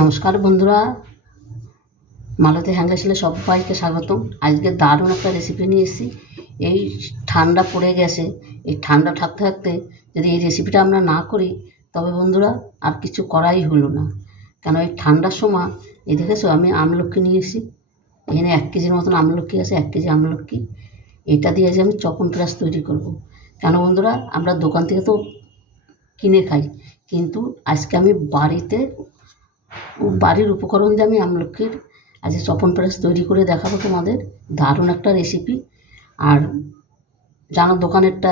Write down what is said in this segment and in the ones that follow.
নমস্কার বন্ধুরা, মালতী হ্যাংলাসিলে সবাইকে স্বাগতম। আজকে দারুণ একটা রেসিপি নিয়ে এসেছি। এই ঠান্ডা পড়ে গেছে, এই ঠান্ডা থাকতে থাকতে যদি এই রেসিপিটা আমরা না করি তবে বন্ধুরা আর কিছু করাই হলো না। কেন এই ঠান্ডার সময় এই দেখেছো আমি আমলকি নিয়ে এসেছি। এখানে 1 কেজির মতন আমলকি আছে, 1 কেজি আমলকি। এটা দিয়ে আজ আমি চপনপ্রাশ তৈরি করব। কেন বন্ধুরা, আমরা দোকান থেকে তো কিনে খাই, কিন্তু আজকে আমি বাড়ির উপকরণ দিয়ে আমি আমলকির আজকে চপনপ্রাশ তৈরি করে দেখাবো তোমাদের। দারুণ একটা রেসিপি। আর জানো দোকানেরটা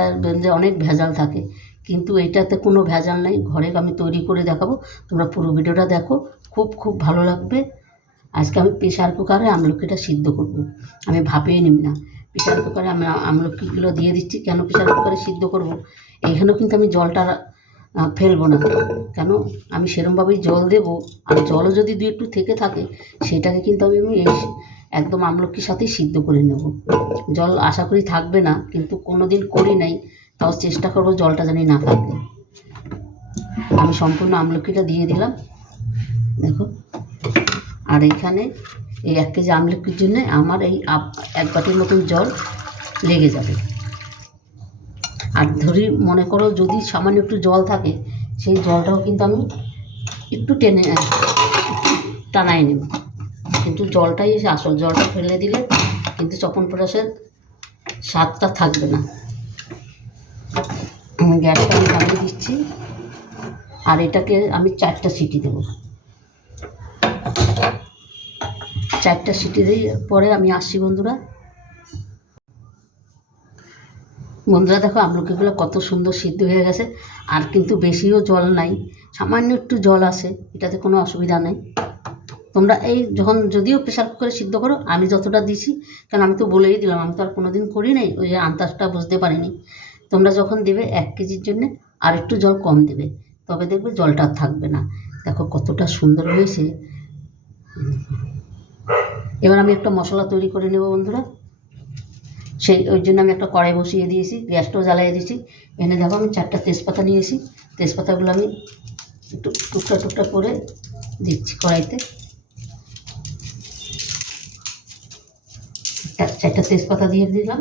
অনেক ভেজাল থাকে, কিন্তু এইটাতে কোনো ভেজাল নেই। ঘরে আমি তৈরি করে দেখাবো, তোমরা পুরো ভিডিওটা দেখো, খুব ভালো লাগবে। আজকে আমি প্রেশার কুকারে আমলকিটা সিদ্ধ করব। আমি ভাপিয়ে নিই না, প্রেশার কুকারে আমি আমলকিগুলো দিয়ে দিচ্ছি। কেন প্রেশার কুকারে সিদ্ধ করব, এইখানেও কিন্তু আমি জলটা ফেলবো না। কেন আমি সেরমভাবেই জল দেবো, আর জলও যদি একটু থেকে থাকে সেটাকে কিন্তু আমি একদম আমলকির সাথেই সিদ্ধ করে নেব। জল আশা করি থাকবে না, কিন্তু কোনো দিন করি নাই, তাও চেষ্টা করব জলটা জানি না থাকে। আমি সম্পূর্ণ আমলকিটা দিয়ে দিলাম, দেখো। আর এখানে এই 1 কেজি আমলকির জন্য আমার এই 1 বাটির মতন জল লেগে যাবে। আর ধরি মনে করো যদি সামান্য একটু জল থাকে, সেই জলটাও কিন্তু আমি একটু টানাই নেব। কিন্তু জলটাই আসল, জলটা ফেলে দিলে কিন্তু চপনপ্রাশের স্বাদটা থাকবে না। গ্যাসটা আমি জ্বালিয়ে দিচ্ছি, আর এটাকে আমি 4টা সিটি দেবো। 4টা সিটি দিয়ে পরে আমি আসছি বন্ধুরা। দেখো আমলকিগুলো কত সুন্দর সিদ্ধ হয়ে গেছে, আর কিন্তু বেশিও জল নাই, সামান্য একটু জল আছে, এটাতে কোনো অসুবিধা নেই। তোমরা এই যদিও প্রেশার কুকারে সিদ্ধ করো, আমি যতটা দিছি, কারণ আমি তো বলেই দিলাম, আমি তো আর কোনো দিন করি নাই, ওই যে আন্দাজটা বুঝতে পারিনি। তোমরা যখন দেবে 1 কেজির জন্যে আর একটু জল কম দেবে, তবে দেখবে জলটা থাকবে না। দেখো কতটা সুন্দর হয়েছে। এবার আমি একটা মশলা তৈরি করে নেব বন্ধুরা। ওই জন্য আমি একটা কড়াই বসিয়ে দিয়েছি, গ্যাসটাও জ্বালিয়ে দিয়েছি। এনে দেখো আমি 4টা তেজপাতা নিয়েছি। তেজপাতাগুলো আমি একটু টুকটা করে দিচ্ছি কড়াইতে। 4টা তেজপাতা দিয়ে দিলাম।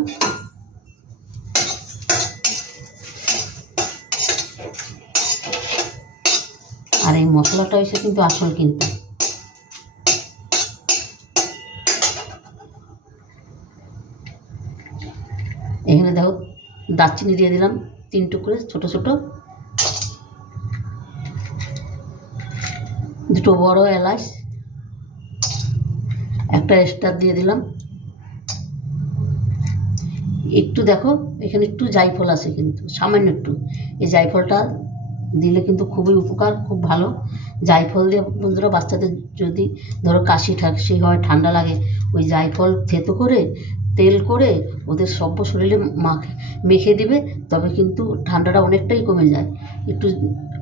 আর এই মশলাটা এসে কিন্তু আসল, কিন্তু এখানে দেখো দারচিনি দিয়ে দিলাম 3 টুকরো ছোট ছোট, 2টো বড় এলাচ, একটা স্টার দিয়ে দিলাম। একটু দেখো এখানে একটু জায়ফল আছে, কিন্তু সামান্য একটু। এই জায়ফলটা দিলে কিন্তু খুবই উপকার, খুব ভালো। জায়ফল দিয়ে বন্ধুরা বাচ্চাদের যদি ধরো কাশি হয়, ঠান্ডা লাগে, ওই জায়ফল থেতো করে তেল করে ওদের সব শরীরে মেখে দিবে, তবে কিন্তু ঠান্ডাটা অনেকটাই কমে যায়। একটু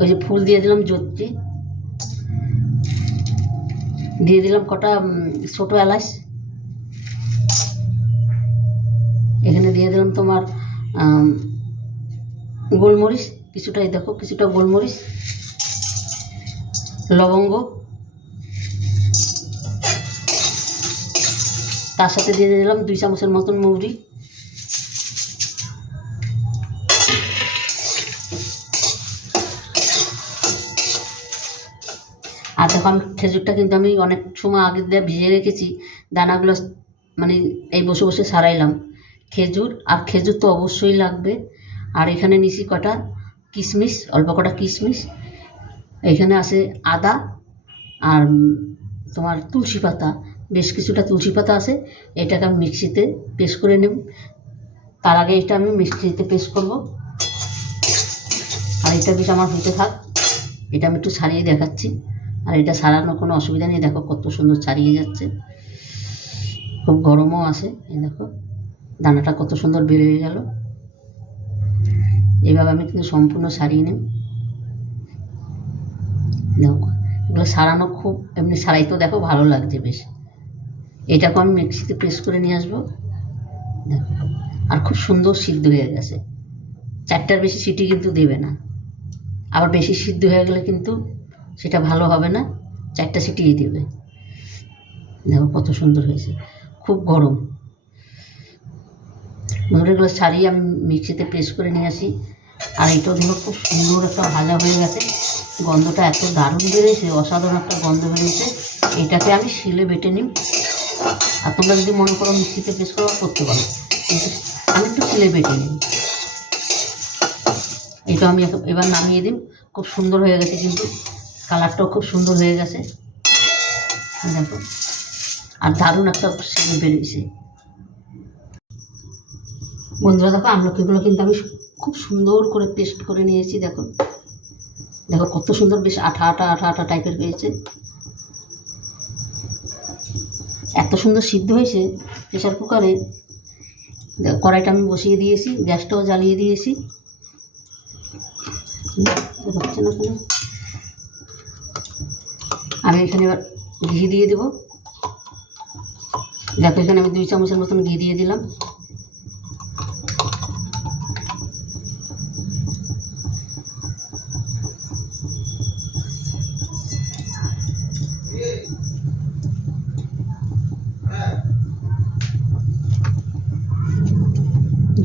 ওই যে ফুল দিয়ে দিলাম, জত্রি দিয়ে দিলাম, কটা ছোটো এলাচ। এখানে দিয়ে দিলাম তোমার গোলমরিচ কিছুটা, এই দেখো কিছুটা গোলমরিচ, লবঙ্গ, তার সাথে দিয়ে দিলাম 2 চামচের মতন মৌরি। আর দেখো আমি খেজুরটা কিন্তু আমি অনেক সময় আগে দিয়ে ভিজিয়ে রেখেছি, দানাগুলো মানে এই বসে বসে সারাইলাম। খেজুর তো অবশ্যই লাগবে। আর এখানে নিছি কটা কিশমিশ, অল্প কটা কিশমিশ। এখানে আছে আদা, আর তোমার তুলসী পাতা, বেশ কিছুটা তুলসী পাতা আছে। এটাকে আমি মিক্সিতে পেস্ট করে নেব। তার আগে এটা আমি মিক্সিতে পেস্ট করব। আর এটা বেশ আমার হতে থাক, এটা আমি একটু ছাড়িয়ে দেখাচ্ছি। আর এটা ছাড়ানোর কোনো অসুবিধা নেই, দেখো কত সুন্দর ছাড়িয়ে যাচ্ছে, খুব গরমও আছে। এই দেখো দানাটা কত সুন্দর বের হয়ে গেল। এইভাবে আমি কিন্তু সম্পূর্ণ ছাড়িয়ে নেব। দেখো এগুলো ছাড়ানো খুব এমনি ছাড়াইতেও দেখো ভালো লাগছে বেশ। এটাকে আমি মিক্সিতে পেস্ট করে নিয়ে আসবো। দেখো আর খুব সুন্দর সিদ্ধ হয়ে গেছে। 4টার বেশি সিটি কিন্তু দেবে না, আবার বেশি সিদ্ধ হয়ে গেলে কিন্তু সেটা ভালো হবে না। 4টা সিটিই দেবে। দেখো কত সুন্দর হয়েছে, খুব গরম। এগুলো ছাড়িয়ে আমি মিক্সিতে পেস্ট করে নিয়ে আসি। আর এটাও দেখো খুব সুন্দর একটা ভাজা হয়ে গেছে, গন্ধটা এত দারুণ বেরিয়েছে, অসাধারণ একটা গন্ধ বেরিয়েছে। এটাকে আমি শিলে বেটে নিই। আর তোমরা যদি মনে করো মিক্সিতে পেস্ট করতে পারো, কিন্তু আমি একটু শিলে বেটে নিই। এটা আমি এবার নামিয়ে দিই। খুব সুন্দর হয়ে গেছে, কিন্তু কালারটাও খুব সুন্দর হয়ে গেছে দেখো, আর দারুণ একটা সেন্ট বেরিয়েছে। বন্ধুরা দেখো আমলকিগুলো কিন্তু আমি খুব সুন্দর করে পেস্ট করে নিয়েছি। দেখো দেখো কত সুন্দর, বেশ আঠা আঠা আঠা আঠা টাইপের হয়েছে। এত সুন্দর সিদ্ধ হয়েছে প্রেশার কুকারে। কড়াইটা আমি বসিয়ে দিয়েছি, গ্যাসটাও জ্বালিয়ে দিয়েছি। হচ্ছে না কেন, আমি এখানে এবার ঘি দিয়ে দেবো। দেখো এখানে আমি 2 চামচের মতন ঘি দিয়ে দিলাম।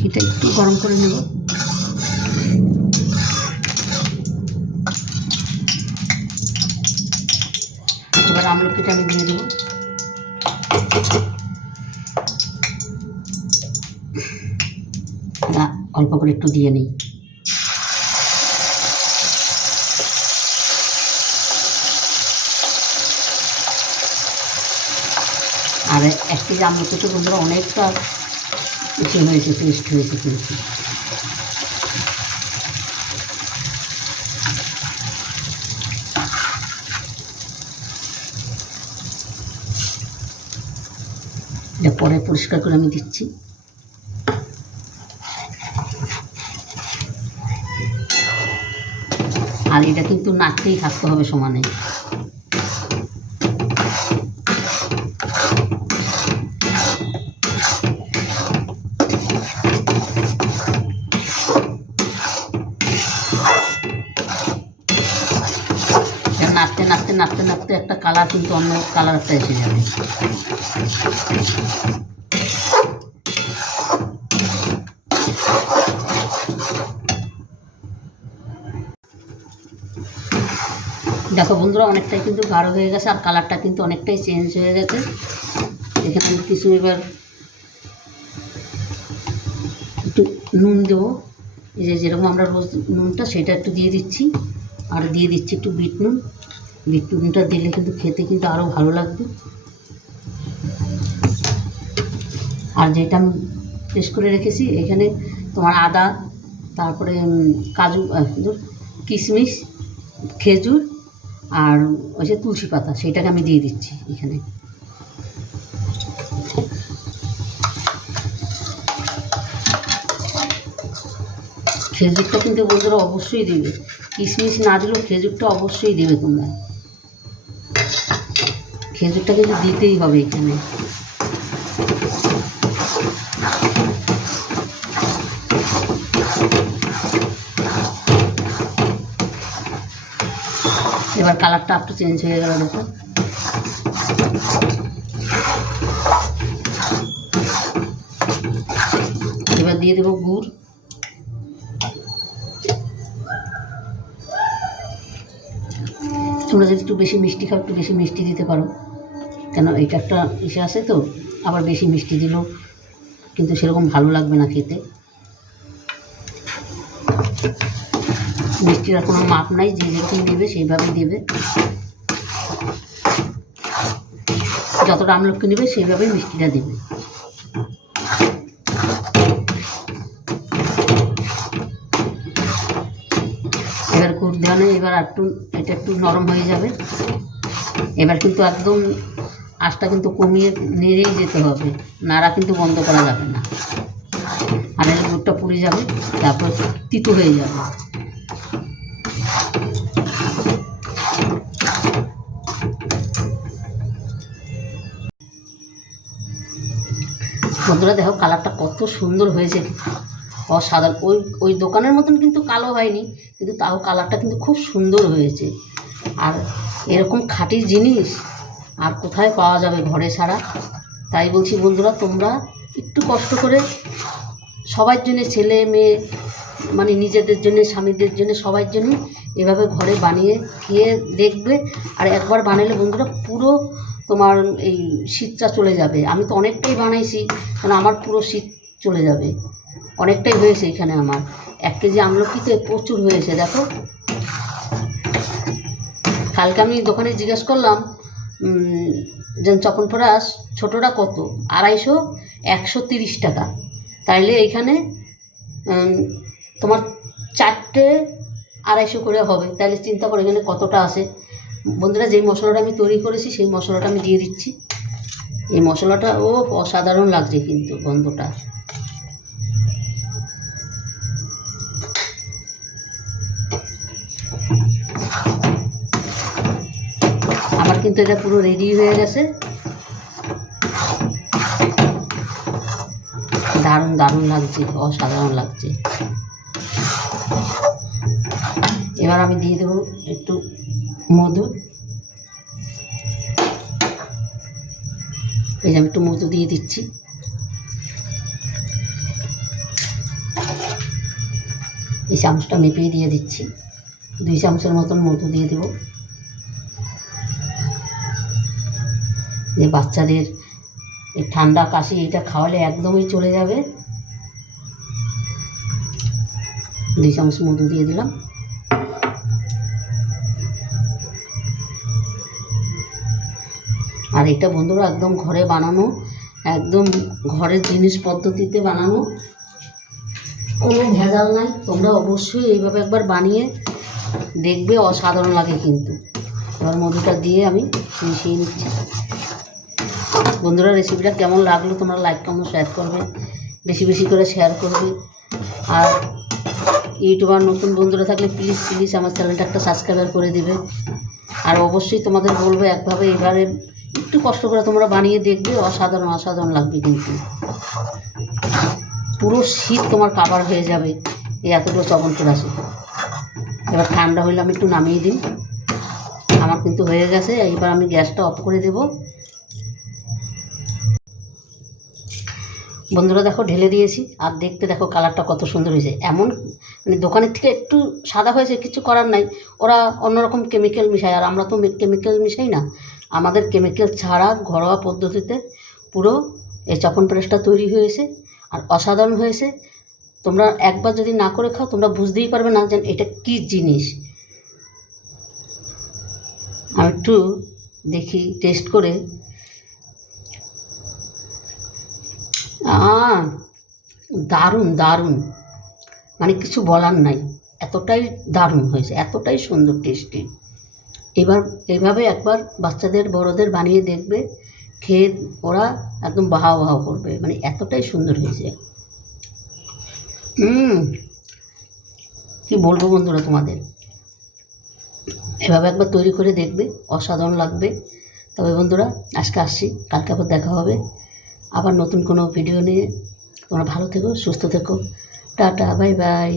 ঘিটা একটু গরম করে নেব। এবার আমলকিটা আমি দিয়ে দেবো। না, অল্প করে একটু দিয়ে নিই। আর 1 কেজি আমলকিটা বন্ধুরা অনেকটা ইসে হয়েছে, টেস্ট হয়েছে কিন্তু। এটা পরে পরিষ্কার করে আমি দিচ্ছি। আর এটা কিন্তু নাড়তেই থাকতে হবে সমানে। নাড়তে নাড়তে নাড়তে নাড়তে একটা কালার কিন্তু অন্য কালার একটা এসে যাবে। দেখো বন্ধুরা অনেকটাই কিন্তু গাঢ় হয়ে গেছে, আর কালারটা কিন্তু অনেকটাই চেঞ্জ হয়ে গেছে। এখানে আমি কিছু এবার একটু নুন দেবো। এই যে যেরকম আমরা রোজ নুনটা সেটা একটু দিয়ে দিচ্ছি। আর দিয়ে দিচ্ছি একটু বিট নুন। বিট নুনটা দিলে কিন্তু খেতে কিন্তু আরও ভালো লাগবে। আর যেটা আমি পেস্ট করে রেখেছি এখানে তোমার আদা, তারপরে কাজু, কিশমিশ, খেজুর, আর ওই যে তুলসী পাতা, সেইটাকে আমি দিয়ে দিচ্ছি এখানে। খেজুরটা কিন্তু বন্ধুরা অবশ্যই দেবে, কিশমিশ না দিলেও খেজুরটা অবশ্যই দেবে তোমরা। খেজুরটা কিন্তু দিতেই হবে এখানে। এবার কালারটা একটু চেঞ্জ হয়ে গেল দেখো। এবার দিয়ে দেবো গুড়। তোমরা যদি একটু বেশি মিষ্টি খাও একটু বেশি মিষ্টি দিতে পারো, কেন এটা একটা ইসে আছে তো, আবার বেশি মিষ্টি দিলেও কিন্তু সেরকম ভালো লাগবে না খেতে। মিষ্টির কোনো মাপ নাই, যে যেরকম দেবে সেইভাবেই দেবে। যতটা আমলকি নেবে সেইভাবেই মিষ্টিটা দেবে। এবার গুড় দেওয়া নেই, এবার একটু এটা একটু নরম হয়ে যাবে। এবার কিন্তু একদম আঁচটা কিন্তু কমিয়ে নেড়েই যেতে হবে, নাড়া কিন্তু বন্ধ করা যাবে না, আর এই গুড়টা পুড়ে যাবে, তারপর তিতো হয়ে যাবে। বন্ধুরা দেখো কালারটা কত সুন্দর হয়েছে, অসাধারণ। ওই দোকানের মতন কিন্তু কালো হয়নি, কিন্তু তাও কালারটা কিন্তু খুব সুন্দর হয়েছে। আর এরকম খাঁটি জিনিস আর কোথায় পাওয়া যাবে ঘরে ছাড়া। তাই বলছি বন্ধুরা, তোমরা একটু কষ্ট করে সবার জন্য, ছেলে মেয়ে মানে নিজেদের জন্য, স্বামীদের জন্য, সবার জন্য এভাবে ঘরে বানিয়ে খেয়ে দেখবে। আর একবার বানালে বন্ধুরা পুরো তোমার এই শীতটা চলে যাবে। আমি তো অনেকটাই বানাইছি, কারণ আমার পুরো শীত চলে যাবে। অনেকটাই হয়েছে এখানে আমার 1 কেজি আমলকিতে প্রচুর হয়েছে। দেখো, কালকে আমি দোকানে জিজ্ঞেস করলাম যে চপনপ্রাশ ছোটোটা কত, 250, 130 টাকা। তাইলে এইখানে তোমার 4টে 250 করে হবে। তাহলে চিন্তা করো এখানে কতটা আসে। বন্ধুরা, যেই মশলাটা আমি তৈরি করেছি সেই মশলাটা আমি দিয়ে দিচ্ছি। এই মশলাটা অসাধারণ লাগছে কিন্তু গন্ধটা। আমার কিন্তু এটা পুরো রেডি হয়ে গেছে। দারুণ দারুণ লাগছে, অসাধারণ লাগছে। এবার আমি দিয়ে দেবো একটু মধু। এই যে আমি একটু মধু দিয়ে দিচ্ছি। এই চামচটা মেপেই দিয়ে দিচ্ছি, 2 চামচের মতন মধু দিয়ে দেব। যে বাচ্চাদের এই ঠান্ডা কাশি এটা খাওয়ালে একদমই চলে যাবে। 2 চামচ মধু দিয়ে দিলাম। আর এটা বন্ধুরা একদম ঘরে বানানো, একদম ঘরের জিনিস পদ্ধতিতে বানানো, কোনো ভেজাল নাই। তোমরা অবশ্যই এইভাবে একবার বানিয়ে দেখবে, অসাধারণ লাগে কিন্তু। এবার মধুটা দিয়ে আমি মিশিয়ে নিচ্ছি। বন্ধুরা, রেসিপিটা কেমন লাগলো তোমরা লাইক কমেন্ট শেয়ার করবে, বেশি বেশি করে শেয়ার করবে। আর ইউটিউবার নতুন বন্ধুরা থাকলে প্লিজ প্লিজ আমার চ্যানেলটা একটা সাবস্ক্রাইব করে দেবে। আর অবশ্যই তোমাদের বলবো একভাবে এবারে একটু কষ্ট করে তোমরা বানিয়ে দেখবে, অসাধারণ অসাধারণ লাগবে কিন্তু। পুরো শীত তোমার কাভার হয়ে যাবে এই এতগুলো চপনপ্রাশে। এবার ঠান্ডা হলে আমি একটু নামিয়ে দিই। আমার কিন্তু হয়ে গেছে। এবার আমি গ্যাসটা অফ করে দেব। বন্ধুরা দেখো, ঢেলে দিয়েছি। আর দেখতে দেখো কালারটা কত সুন্দর হয়েছে। এমন মানে দোকানের থেকে একটু সাদা হয়েছে, কিছু করার নাই, ওরা অন্যরকম কেমিক্যাল মিশায়। আর আমরা তো কেমিক্যাল মিশাই না, আমাদের কেমিক্যাল ছাড়া ঘরোয়া পদ্ধতিতে পুরো এই চপনপ্রাশটা তৈরি হয়েছে। আর অসাধারণ হয়েছে। তোমরা একবার যদি না করে খাও তোমরা বুঝতেই পারবে না যে এটা কী জিনিস। আমি একটু দেখি টেস্ট করে। দারুণ দারুণ, মানে কিছু বলার নাই, এতটাই দারুণ হয়েছে, এতটাই সুন্দর টেস্টি। এবার এইভাবে একবার বাচ্চাদের বড়দের বানিয়ে দেখবে, খেয়ে ওরা একদম বাহা বাহা করবে, মানে এতটাই সুন্দর হয়েছে। কি বলবো বন্ধুরা তোমাদের, এভাবে একবার তৈরি করে দেখবে, অসাধারণ লাগবে। তবে বন্ধুরা আজকে আসছি, কালকে আবার দেখা হবে আবার নতুন কোনো ভিডিও নিয়ে। তোমরা ভালো থেকো, সুস্থ থেকো, টাটা, বাই বাই।